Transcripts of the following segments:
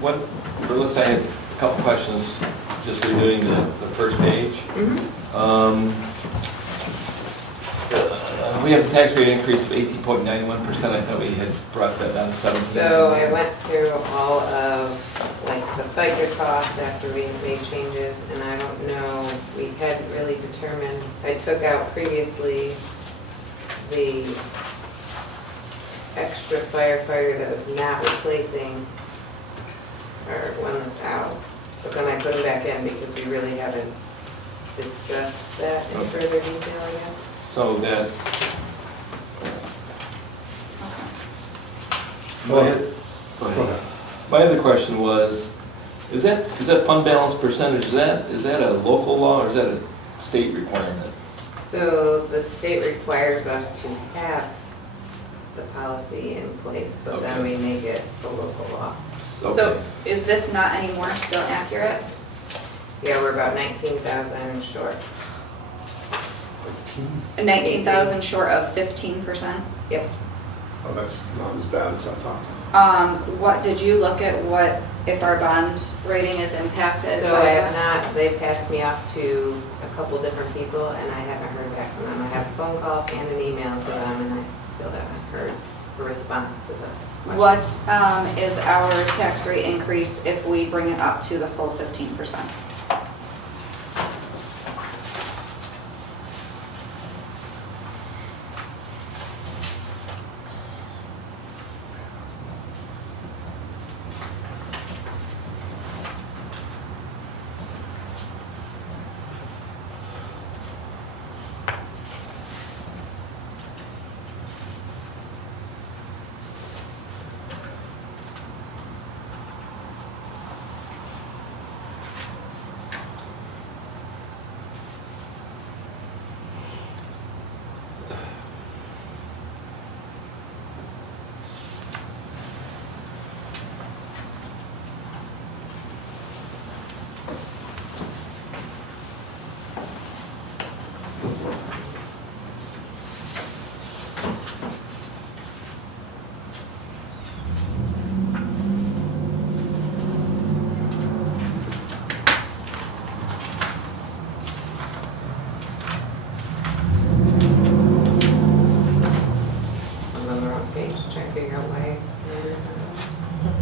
What, Melissa, I had a couple questions, just redoing the first page. We have a tax rate increase of 18.91%. I thought we had brought that down to 7%. So I went through all of, like, the FICA costs after we made changes, and I don't know, we hadn't really determined, I took out previously the extra firefighter that was not replacing, or one that's out, but then I put him back in because we really haven't discussed that in further detail, I guess. So that, Go ahead. my other question was, is that fund balance percentage, is that a local law or is that a state requirement? So the state requires us to have the policy in place, but then we make it a local law. Okay. So is this not anymore still accurate? Yeah, we're about 19,000 short. 19,000 short of 15%? Yep. Oh, that's not as bad as I thought. What, did you look at what, if our bond rating is impacted? So by I have that? not, they passed me off to a couple different people and I haven't heard back from them. I have a phone call and an email to them and I still haven't heard a response to the question. What is our tax rate increase if we bring it up to the full 15%? I was on the wrong page, trying to figure out why numbers are.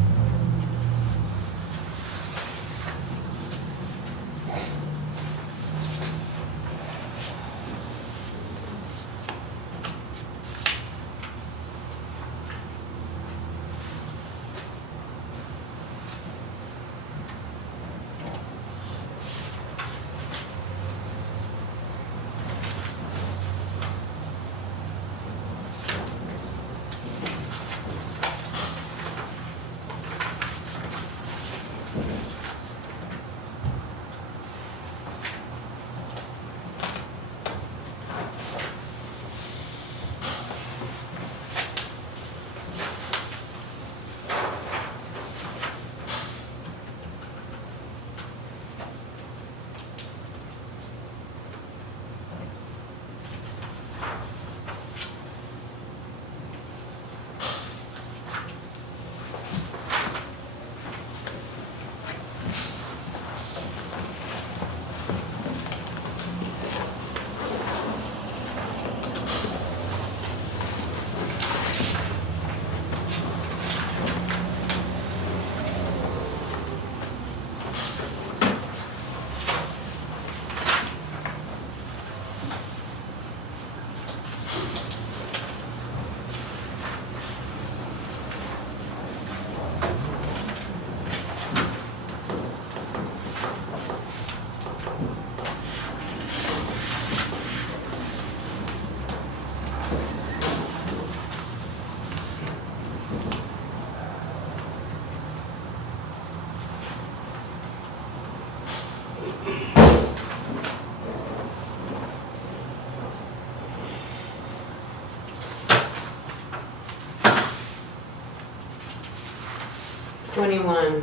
$21.3.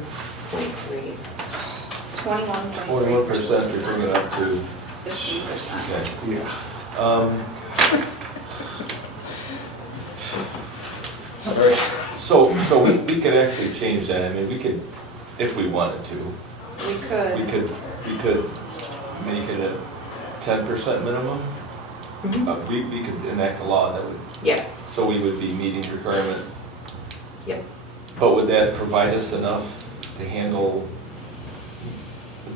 41%, you're bringing it up to, 15%. okay. Yeah. So we could actually change that, I mean, we could if we wanted to, We could. we could make it a 10% minimum. We could enact a law that would, Yeah, so we would be meeting the requirement. yep. But would that provide us enough to handle,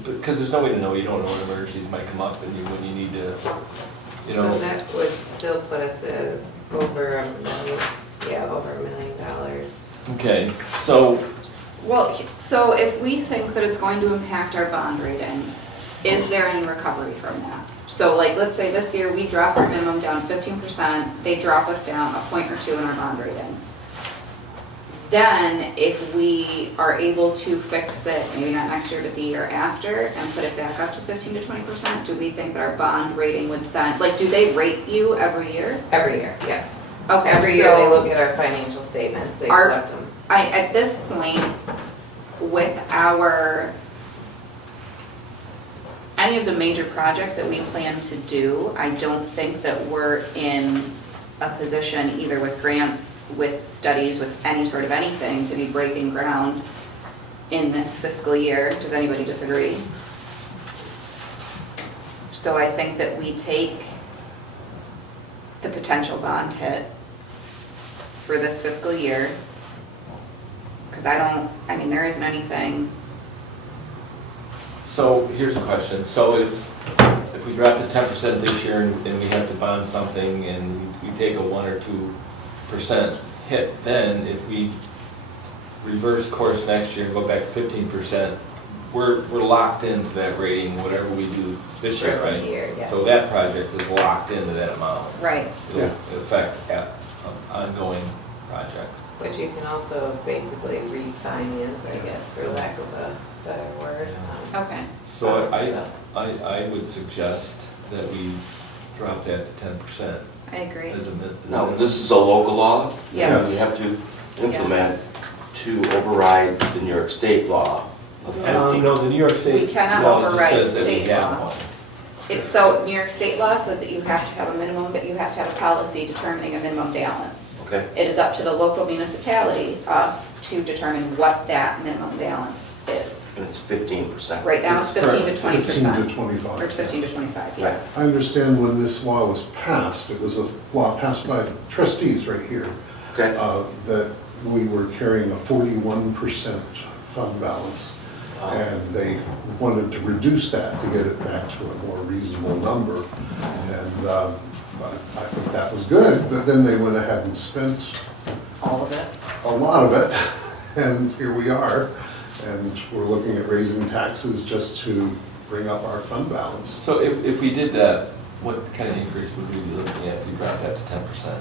because there's no way to know, you don't know when emergencies might come up and when you need to, you So know. that would still put us at over $1 million, yeah, over $1 million. Okay, so, Well, so if we think that it's going to impact our bond rating, is there any recovery from that? So like, let's say this year we drop our minimum down 15%, they drop us down a point or two in our bond rating. Then if we are able to fix it, maybe not next year, but the year after, and put it back up to 15 to 20%, do we think that our bond rating would then, like, do they rate you every year? Every year, yes. Okay, Every year they so- look at our financial statements, they Our- collect them. At this point, with any of the major projects that we plan to do, I don't think that we're in a position, either with grants, with studies, with any sort of anything, to be breaking ground in this fiscal year. Does anybody disagree? So I think that we take the potential bond hit for this fiscal year, because I mean, there isn't anything. so here's a question. So if we drop to 10% this year and we have to bond something and we take a 1 or 2% hit, then if we reverse course next year and go back to 15%, we're locked into that rating, whatever we do this year, For right? the year, yeah. So that project is locked into that amount. Right. It'll affect ongoing projects. Which you can also basically refinance, I guess, for lack of a better word. Okay. So So- I would suggest that we drop that to 10% I agree. as a minimum. Now, this is a local law. Yes. We have to implement to override the New York State law of 50. No, the New York State We cannot law just override says that we state have law. one. So New York State law says that you have to have a minimum, but you have to have a policy determining a minimum balance. Okay, It is up to the local municipality, us, to determine what that minimum balance is. and it's 15%. Right now, it's 15 to 20%. 15 to 25. Or 15 to 25, yeah. I understand when this law was passed, it was a law passed by trustees right here, Okay, that we were carrying a 41% fund balance. And they wanted to reduce that to get it back to a more reasonable number. And I think that was good, but then they went ahead and spent All of it. a lot of it. And here we are, and we're looking at raising taxes just to bring up our fund balance. So if we did that, what kind of increase would we be looking at if we dropped that to 10%?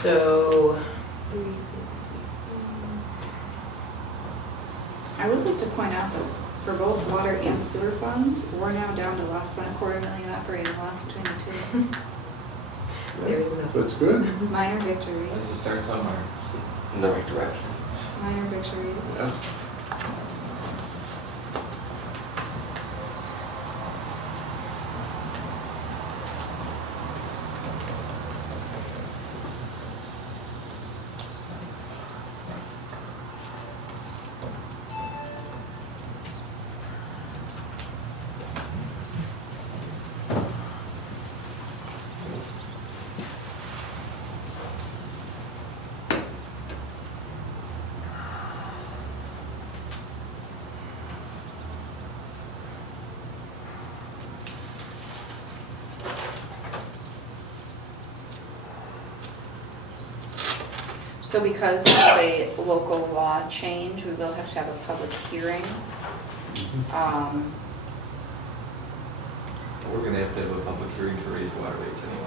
So, I would like to point out that for both water and sewer funds, we're now down to less than $250,000 operating loss between the two. there is no. That's good. Minor victories, Let's start somewhere. in the right direction. minor victories. Yeah. So because this is a local law change, we will have to have a public hearing. We're gonna have to have a public hearing to raise water rates anyway.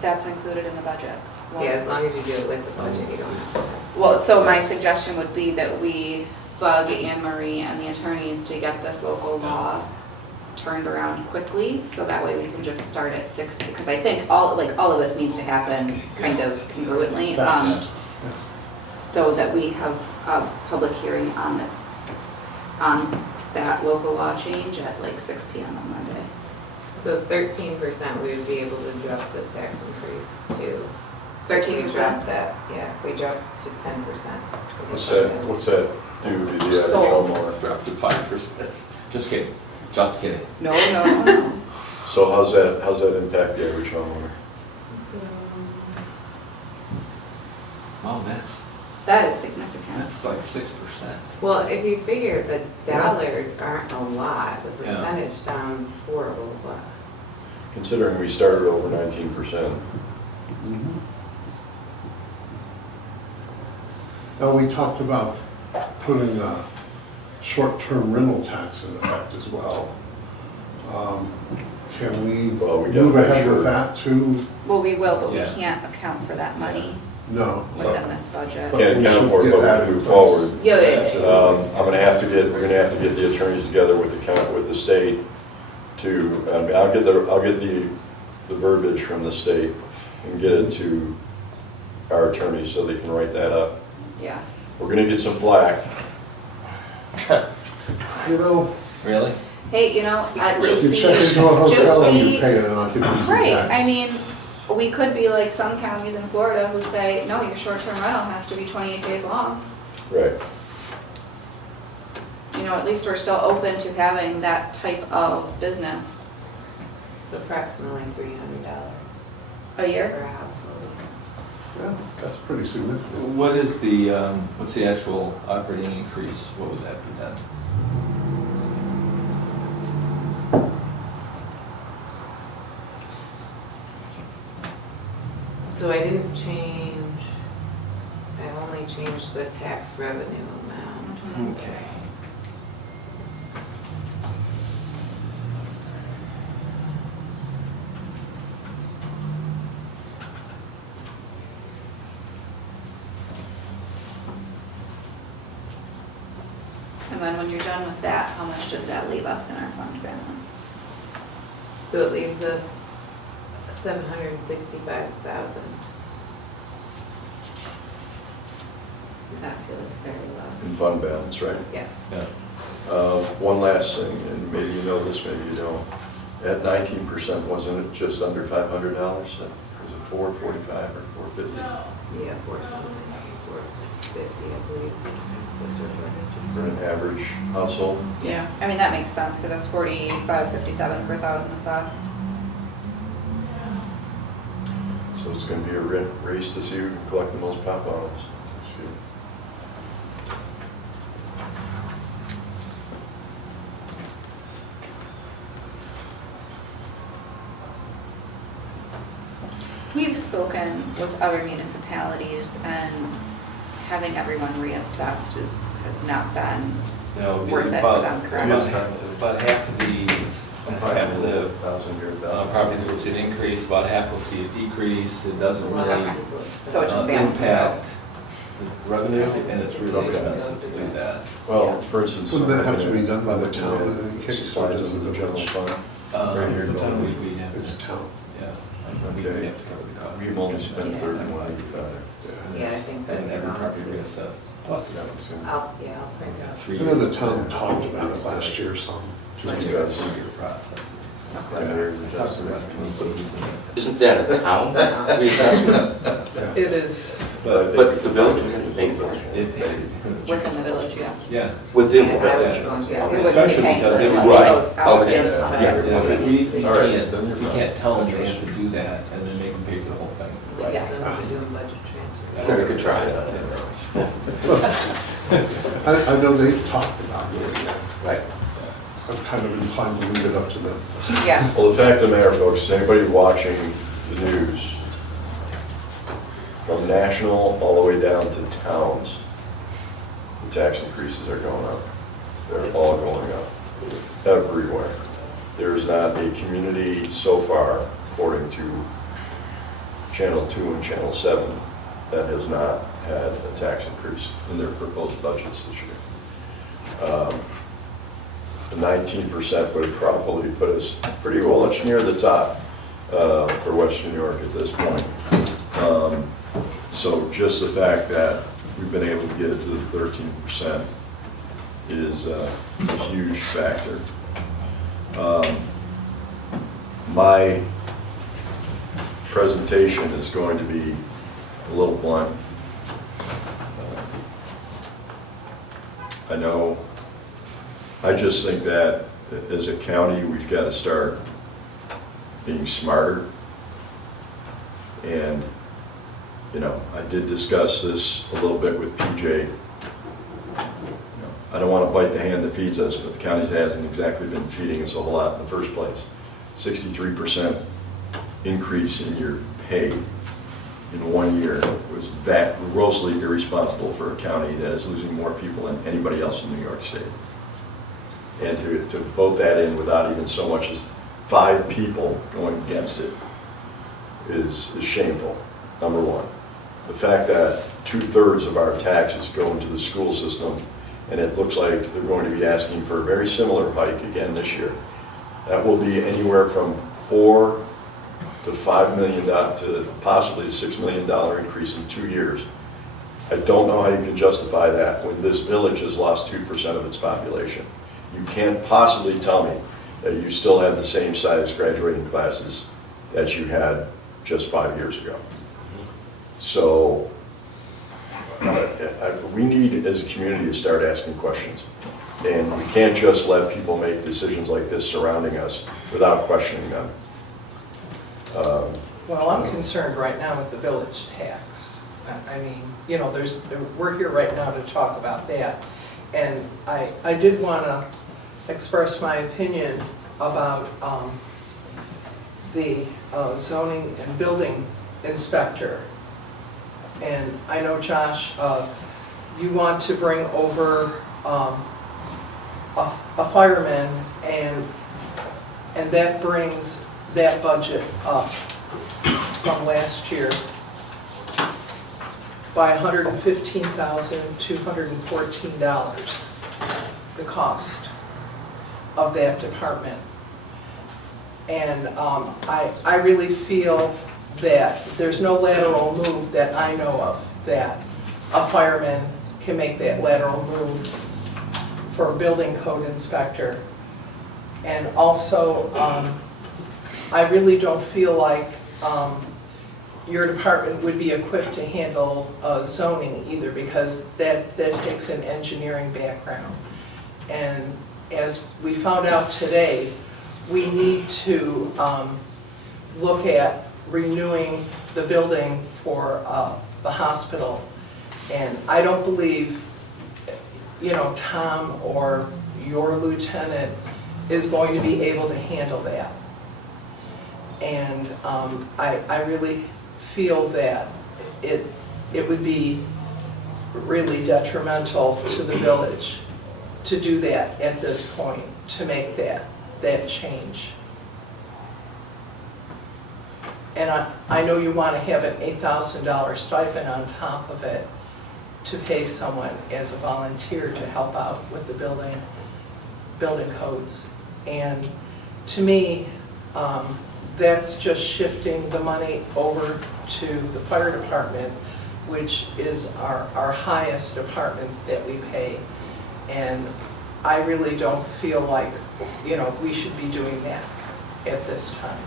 That's included in the budget. Yeah, as long as you do it with the budget, you don't. Well, so my suggestion would be that we bug Anne Marie and the attorneys to get this local law turned around quickly, so that way we can just start at 6, because I think all of this needs to happen kind of congruently. Fast. So that we have a public hearing on on that local law change at like 6 PM on Monday. So 13% we would be able to drop the tax increase to. 13%? If we drop that, yeah, if we drop to 10%. What's that do to the average Sold. homeowner? Drop to 5%. Just kidding, just kidding. No, no, no. So how's that impact the average homeowner? Wow, That is significant. that's like 6%. Well, if you figure the dollars aren't a lot, the Yeah. percentage sounds horrible, but. Considering we started over 19%. Mhm. Now, we talked about putting a short-term rental tax in effect as well. Can we Well, we gotta move make ahead sure. with that too? Well, we will, but we Yeah. can't account for that money No. but- within this budget. but Can't we account should for it, get but we that can in move place. forward. Yeah, yeah, We're gonna have to get the attorneys together with the state to, I mean, I'll get the verbiage from the state and get it to our attorneys so they can write that up. yeah. We're gonna get some flack. You know, Really? Hey, you know, just you be, check into a hotel just and be- you pay an occupancy tax. right, I mean, we could be like some counties in Florida who say, no, your short-term rental has to be 28 days long. Right. You know, at least we're still open to having that type of business So approximately $300 a per year. household. Yeah, that's pretty significant. What is what's the actual operating increase? What would that be then? So I didn't change, I only changed the tax revenue amount. Okay. And then when you're done with that, how much does that leave us in our fund balance? So it leaves us 765,000. That feels very low. In fund balance, right? Yes. Yeah. One last thing, and maybe you know this, maybe you don't. At 19%, wasn't it just under $500? Was it 445 or 450? Yeah, for something, 450, I believe. For an average household? Yeah, I mean, that makes sense, because that's 45.57 per thousand assessed. So it's gonna be a race to see who can collect the most pop bottles. We've spoken with other municipalities, and having everyone reassessed has not been No, worth it for about- them, correct? About half of the properties will see an increase, about half will see a decrease. It doesn't really So it just balances impact the revenue, and it's really Okay. expensive to do that. Well, for instance. Wouldn't that have to be done by the town in any case, or Size does of the the general village? fund. It's here the in town, Bellevue. we have, It's town. yeah. We Okay. have to cover the cost. We've only spent Yeah. 31.85. Yeah, I think And that's every not property too- reassessed, plus it I'll print out. 3 I know the town talked about it last year some. Three-year process. And there's adjustment. Isn't that a town reassessment? Yeah. It is. But the village would have to pay for it. Within the village, yeah. Yeah. Within Yeah, the I village. was going to- it Okay. would be Especially paying because for it it would- when it Right, goes out okay. just fine. Yeah, Okay. we All right. can't tell them they have to do that and then make them pay for the whole thing. I guess then we're doing budget transfer. We could try it. I know they've talked about doing that. Right. I'm kind of inclined to leave it up to them. Yeah. Well, the fact of the matter, folks, is anybody watching the news, from national all the way down to towns, the tax increases are going up. They're all going up, everywhere. There's not a community so far, according to Channel 2 and Channel 7, that has not had a tax increase in their proposed budgets this year. The 19% would probably put us pretty well much near the top for Western New York at this point. So just the fact that we've been able to get it to the 13% is a huge factor. My presentation is going to be a little blunt. I just think that as a county, we've got to start being smarter. And, you know, I did discuss this a little bit with PJ. I don't want to bite the hand that feeds us, but the county hasn't exactly been feeding us a whole lot in the first place. 63% increase in your pay in 1 year was that grossly irresponsible for a county that is losing more people than anybody else in New York State. And to vote that in without even so much as 5 people going against it is shameful, number one. The fact that 2/3 of our taxes go into the school system, and it looks like they're going to be asking for a very similar hike again this year. That will be anywhere from $4 to $5 million to possibly a $6 million increase in 2 years. I don't know how you can justify that when this village has lost 2% of its population. You can't possibly tell me that you still have the same size graduating classes that you had just 5 years ago. So we need, as a community, to start asking questions. And we can't just let people make decisions like this surrounding us without questioning them. Well, I'm concerned right now with the village tax. I mean, you know, we're here right now to talk about that. And I did want to express my opinion about the zoning and building inspector. And I know, Josh, you want to bring over a fireman, and that brings that budget up from last year by $115,214, the cost of that department. And I really feel that there's no lateral move that I know of that a fireman can make that lateral move for a building code inspector. And also, I really don't feel like your department would be equipped to handle zoning either, because that takes an engineering background. And as we found out today, we need to look at renewing the building for the hospital. And I don't believe, you know, Tom or your lieutenant is going to be able to handle that. And I really feel that it would be really detrimental to the village to do that at this point, to make that change. And I know you want to have an $8,000 stipend on top of it to pay someone as a volunteer to help out with the building codes. And to me, that's just shifting the money over to the fire department, which is our highest department that we pay. And I really don't feel like, you know, we should be doing that at this time.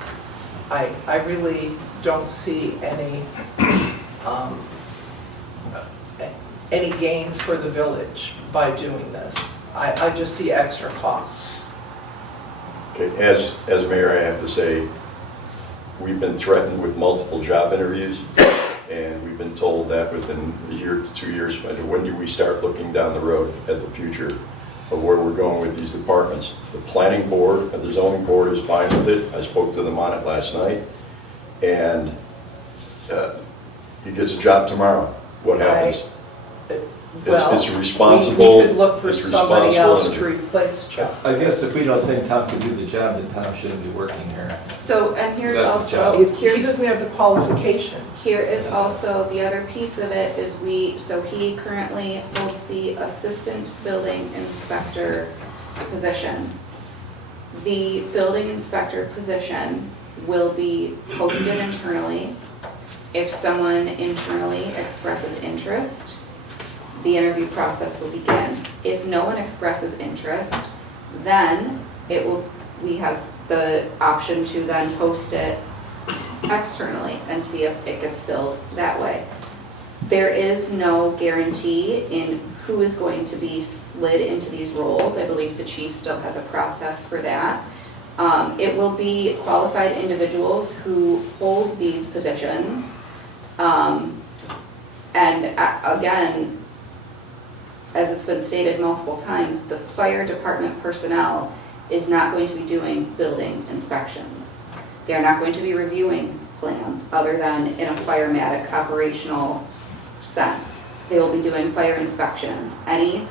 I really don't see any gain for the village by doing this. I just see extra costs. Okay, as mayor, I have to say, we've been threatened with multiple job interviews, and we've been told that within a year to 2 years, when do we start looking down the road at the future of where we're going with these departments. The planning board and the zoning board is fine with it. I spoke to them on it last night, and he gets a job tomorrow. What happens? It's responsible. We could look for somebody else to replace Chuck. I guess if we don't think Tom can do the job, then Tom shouldn't be working here. So, and here's That's the also, job. He doesn't have the qualifications. here is also the other piece of it is so he currently holds the assistant building inspector position. The building inspector position will be posted internally. If someone internally expresses interest, the interview process will begin. If no one expresses interest, then we have the option to then post it externally and see if it gets filled that way. There is no guarantee in who is going to be slid into these roles. I believe the chief still has a process for that. It will be qualified individuals who hold these positions. Again, as it's been stated multiple times, the fire department personnel is not going to be doing building inspections. They are not going to be reviewing plans other than in a firematic operational sense. They will be doing fire inspections. Any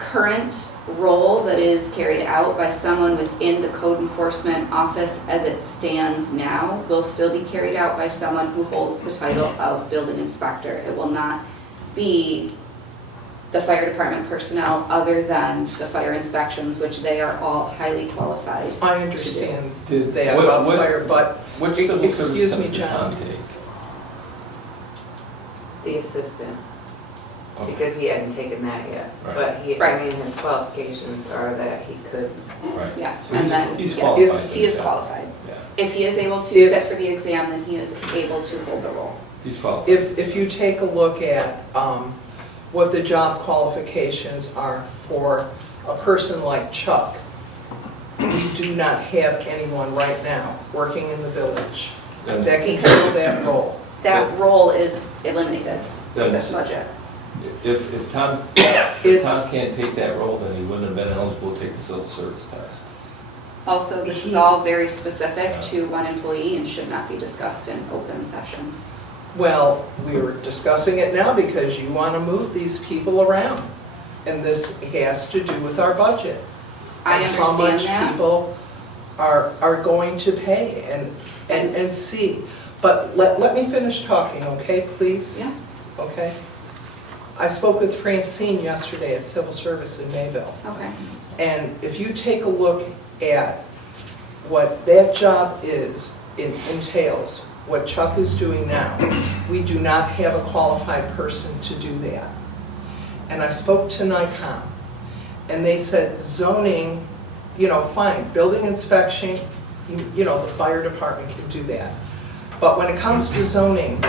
current role that is carried out by someone within the code enforcement office as it stands now will still be carried out by someone who holds the title of building inspector. It will not be the fire department personnel other than the fire inspections, which they are all highly qualified. I understand Did- that what- about what- fire, but, Which civil excuse service me, test did John. Tom take? The assistant, Okay. because he hadn't taken that yet. Right. But he, I Right. mean, his qualifications are that he could. Right. Yes, So and then, he's yes, qualified. he is qualified. Yeah, If he is able to If- sit for the exam, then he is able to hold the role. he's qualified. if you take a look at what the job qualifications are for a person like Chuck, we do not have anyone right now working in the village Then- that can fill that role. That role is eliminated from this Then- budget. If Tom It's, can't take that role, then he wouldn't have been eligible to take the civil service test. Also, this is all very specific to one employee and should not be discussed in open session. well, we're discussing it now because you want to move these people around. And this has to do with our budget. I and how understand much that. people are going to pay and see. But let me finish talking, okay, please? Yeah, Okay? I spoke with Francine yesterday at Civil Service in Mayville. okay. And if you take a look at what that job is, it entails, what Chuck is doing now, we do not have a qualified person to do that. And I spoke to NICOM, and they said zoning, fine, building inspection, the fire department can do that. But when it comes to zoning,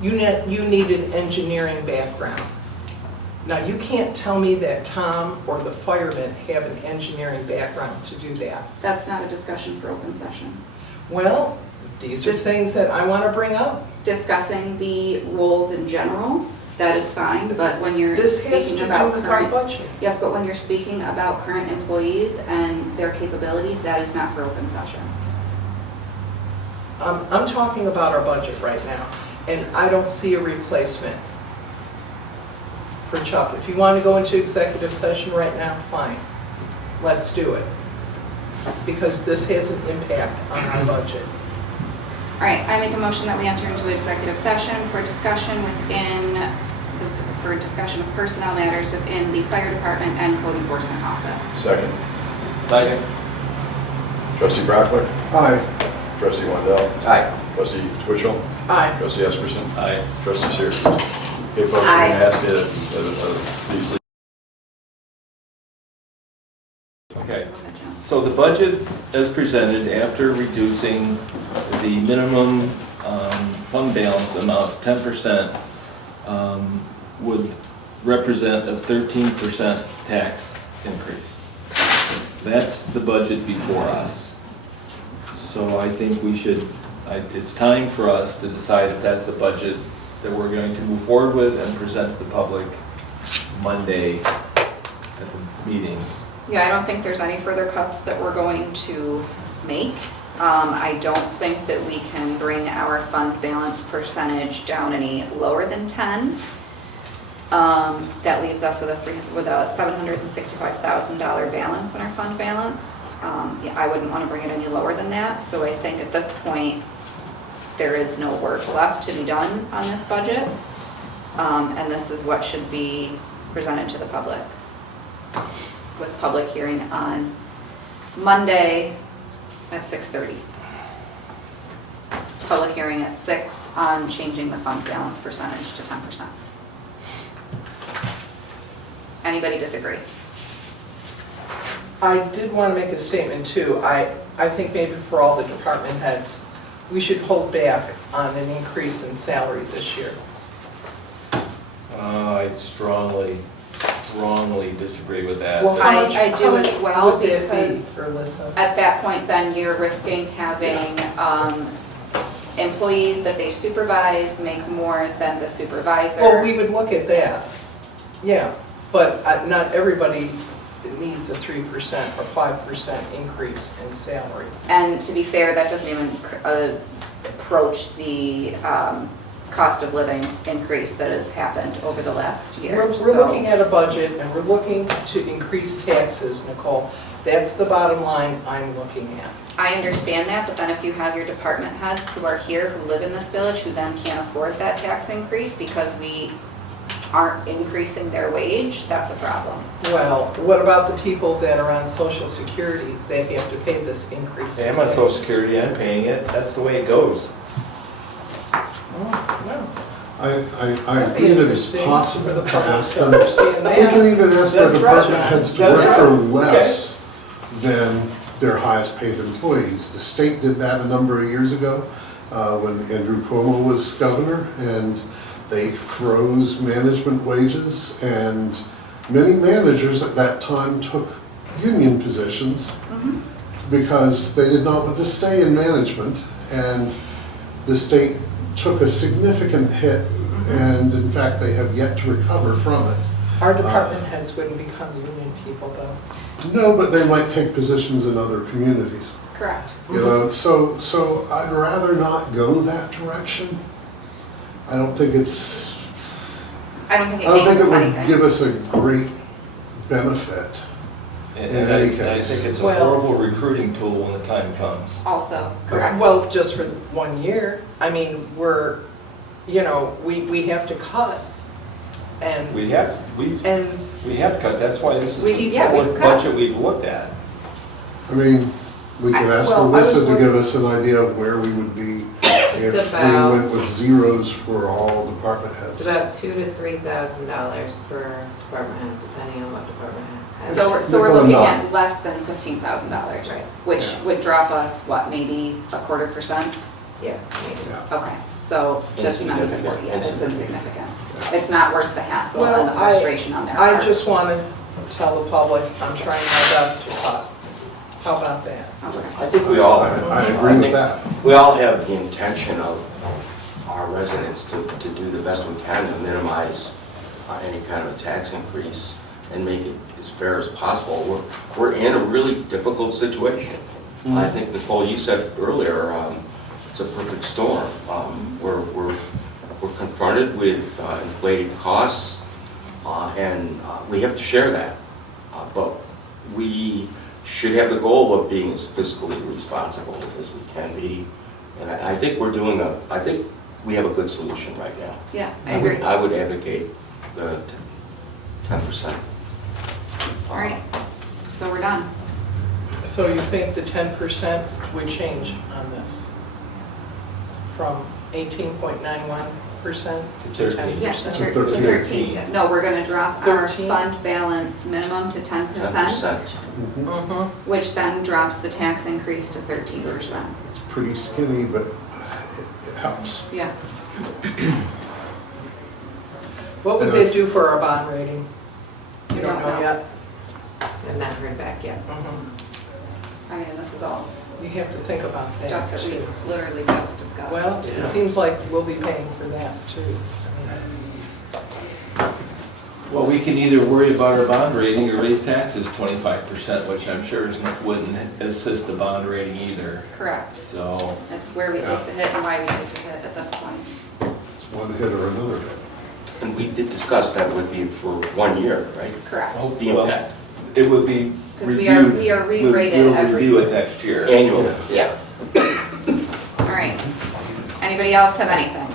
you need an engineering background. Now, you can't tell me that Tom or the firemen have an engineering background to do that. That's not a discussion for open session. Well, these are things that I want to bring up. Discussing the roles in general, that is fine, but when you're This has to speaking do about with our current, budget. yes, but when you're speaking about current employees and their capabilities, that is not for open session. I'm talking about our budget right now, and I don't see a replacement for Chuck. If you want to go into executive session right now, fine. Let's do it. Because this has an impact on our budget. All right, I make a motion that we enter into executive session for discussion of personnel matters within the fire department and code enforcement office. Second. Second? Trustee Brockler, Aye. trustee Wendell, Aye. trustee Twitchell, Aye. trustee Esperson, Aye. trustee Sears. Okay, folks, I'm Aye. going to ask you, please leave. Okay. So the budget as presented, after reducing the minimum fund balance amount 10%, would represent a 13% tax increase. That's the budget before us. So I think we should, it's time for us to decide if that's the budget that we're going to move forward with and present to the public Monday at the meeting. Yeah, I don't think there's any further cuts that we're going to make. I don't think that we can bring our fund balance percentage down any lower than 10. That leaves us with a $765,000 balance in our fund balance. Yeah, I wouldn't want to bring it any lower than that. So I think at this point, there is no work left to be done on this budget. And this is what should be presented to the public, with public hearing on Monday at 6:30. Public hearing at 6 on changing the fund balance percentage to 10%. Anybody disagree? I did want to make a statement too. I think maybe for all the department heads, we should hold back on an increase in salary this year. I strongly disagree with that. Well, I- how much- I do how much as well, would that be because for Alyssa? At that point, then you're risking having employees that they supervise make more than the supervisor. Well, we would look at that, yeah, but not everybody needs a 3% or 5% increase in salary. And to be fair, that doesn't even approach the cost of living increase that has happened over the last year. We're So- looking at a budget and we're looking to increase taxes, Nicole. That's the bottom line I'm looking at. I understand that, but then if you have your department heads who are here, who live in this village, who then can't afford that tax increase because we aren't increasing their wage, that's a problem. Well, what about the people that are on Social Security? They have to pay this increase. Hey, I'm on Social Security, I'm paying it, that's the way it goes. I That'd be agree that it's interesting possible for the to public ask to them. understand We that. can even ask our That's department right. heads to That's work for right. less than their highest paid employees. The state did that a number of years ago when Andrew Cuomo was governor, and they froze management wages, and many managers at that time took union positions because they did not want to stay in management, and the state took a significant hit, and in fact, they have yet to recover from it. Our department heads wouldn't become union people though. No, but they might take positions in other communities, Correct. you know, so I'd rather not go that direction. I don't think it's, I don't think I don't it think gains it us would anything. give us a great benefit. And In I any I case. think it's a Well- horrible recruiting tool when the time comes. Also, correct. Well, just for 1 year. I mean, we're, you know, we have to cut and, We have cut, that's why this is the Yeah, we've fourth cut. budget we've looked at. I mean, we could ask Well, I was Alyssa to wondering- give us an idea of where we would be if we about- went with zeros for all department It's heads. about $2,000 to $3,000 per department head, depending on what department head. So we're Nickel and looking dime. at less than $15,000, Right. which Yeah. would drop us, what, maybe a 1/4%? Yeah, maybe. Yeah. Okay, so that's not even, Insignificant. yeah, it's insignificant. It's not worth the hassle Well, and the frustration on their I part. just want to tell the public, I'm trying my best to cut. How about that? Okay. I think we all, I agree with that. we all have the intention of our residents to do the best we can to minimize any kind of a tax increase and make it as fair as possible. We're in a really difficult situation. I think, Nicole, you said earlier, it's a perfect storm. We're confronted with inflated costs, and we have to share that. But we should have the goal of being as fiscally responsible as we can be. And I think I think we have a good solution right now. Yeah, I agree. I would advocate the 10%. All right, so we're done. So you think the 10% would change on this? From 18.91% to 10%? Yeah, To 13. No, we're gonna drop our 13? fund balance minimum to 10%, 10%. Mhm. Mhm. which then drops the tax increase to 13%. It's pretty skinny, but it helps. Yeah, What would that do for our bond rating? You We don't don't know know. yet? I've not heard back yet. Mhm. I mean, this is all You have to think about that. stuff that we too. literally just discussed. Well, Yeah. it seems like we'll be paying for that too. Well, we can either worry about our bond rating or raise taxes 25%, which I'm sure wouldn't assist the bond rating either, Correct. so. That's where we take the hit and why we take the hit at this point. It's one hit or another hit. And we did discuss that would be for 1 year, right? Correct. The impact, It would be Because reviewed. we are re-rated We'll every. review it next year. annual. Yes. All right. Anybody else have anything?